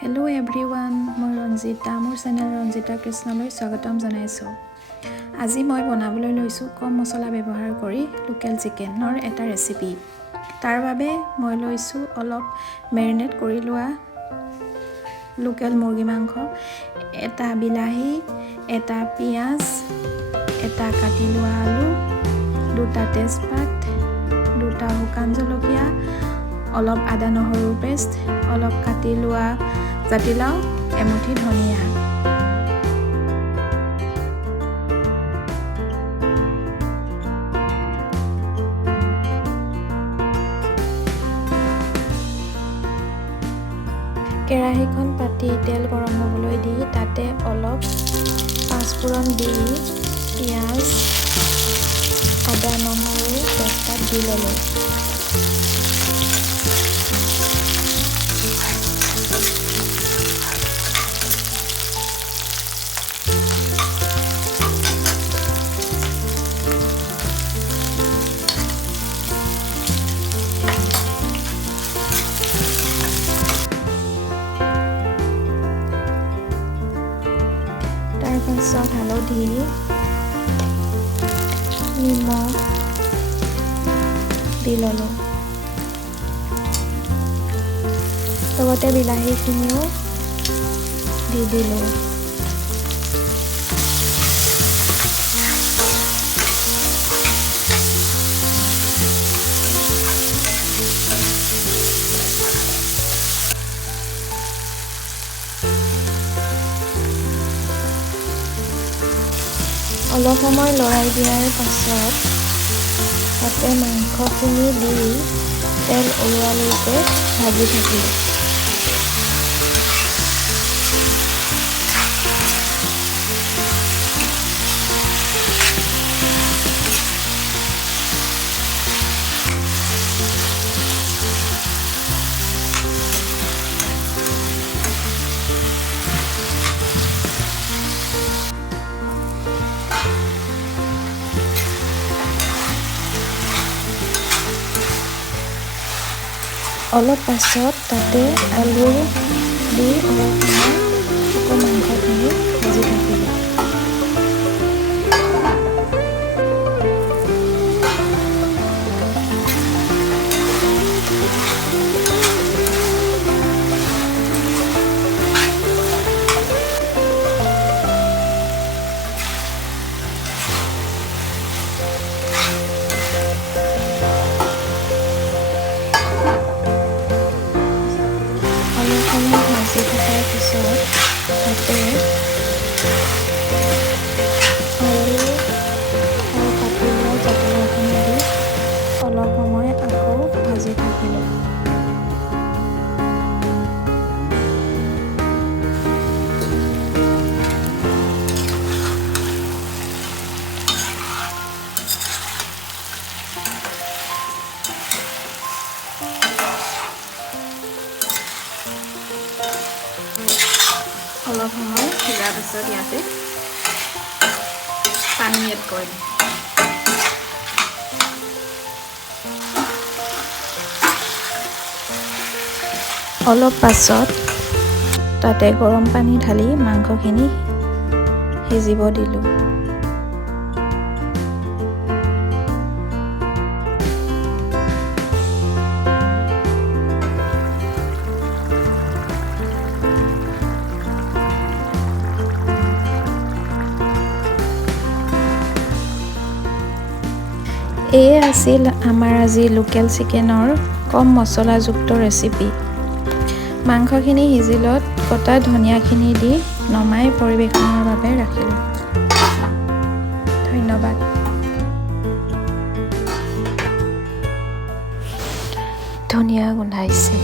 Hello' everyone, মই ৰঞ্জিতা। মোৰ channel Ranjita কৃষ্ণলৈ স্বাগতম জনাইছোঁ। আজি মই বনাবলৈ লৈছোঁ কম মছলা ব্যৱহাৰ কৰি লোকেল চিকেনৰ এটা ৰেচিপি। তাৰ বাবে মই লৈছোঁ অলপ মেৰিনেট কৰি লোৱা লোকেল মুৰ্গী মাংস, এটা বিলাহী, এটা পিঁয়াজ, এটা কাটি লোৱা আলু, দুটা তেজপাত, দুটা শুকান জলকীয়া, অলপ আদা নহৰু পেষ্ট, অলপ কাটি লোৱা জাতিলাও, এমুঠি ধনিয়া। কেৰাহীখন পাতি তেল গৰম হ'বলৈ দি তাতে অলপ পাঁচফোৰণ দি পিঁয়াজ, আদা নহৰু তেজপাত দি ল'লোঁ। তাৰপাছত হালধি, নিমখ দি ল'লোঁ। লগতে বিলাহীখিনিও দি দিলোঁ। অলপ সময় লৰাই দিয়াৰ পাছত তাতে মাংসখিনি দি তেল ওলোৱালৈকে ভাজি থাকিলোঁ। অলপ পাছত তাতে আলু দি অলপ সময় আকৌ মাংসখিনি ভাজি থাকিলোঁ। ভাজি থকাৰ পিছত তাতে আলু আৰু কাটি লোৱা জাতিলাওখিনি দি অলপ সময় আকৌ ভাজি থাকিলোঁ। অলপ সময় সিজাৰ পিছত ইয়াতে পানী এড কৰি দিম। অলপ পাছত তাতে গৰম পানী ঢালি মাংসখিনি সিজিব দিলোঁ। এয়ে আছিল আমাৰ আজি লোকেল চিকেনৰ কম মছলাযুক্ত ৰেচিপি। মাংসখিনি সিজিলত কটা ধনিয়াখিনি দি নমাই পৰিৱেশনৰ বাবে ৰাখিলোঁ। ধন্যবাদ। ধুনীয়া গোন্ধাইছে।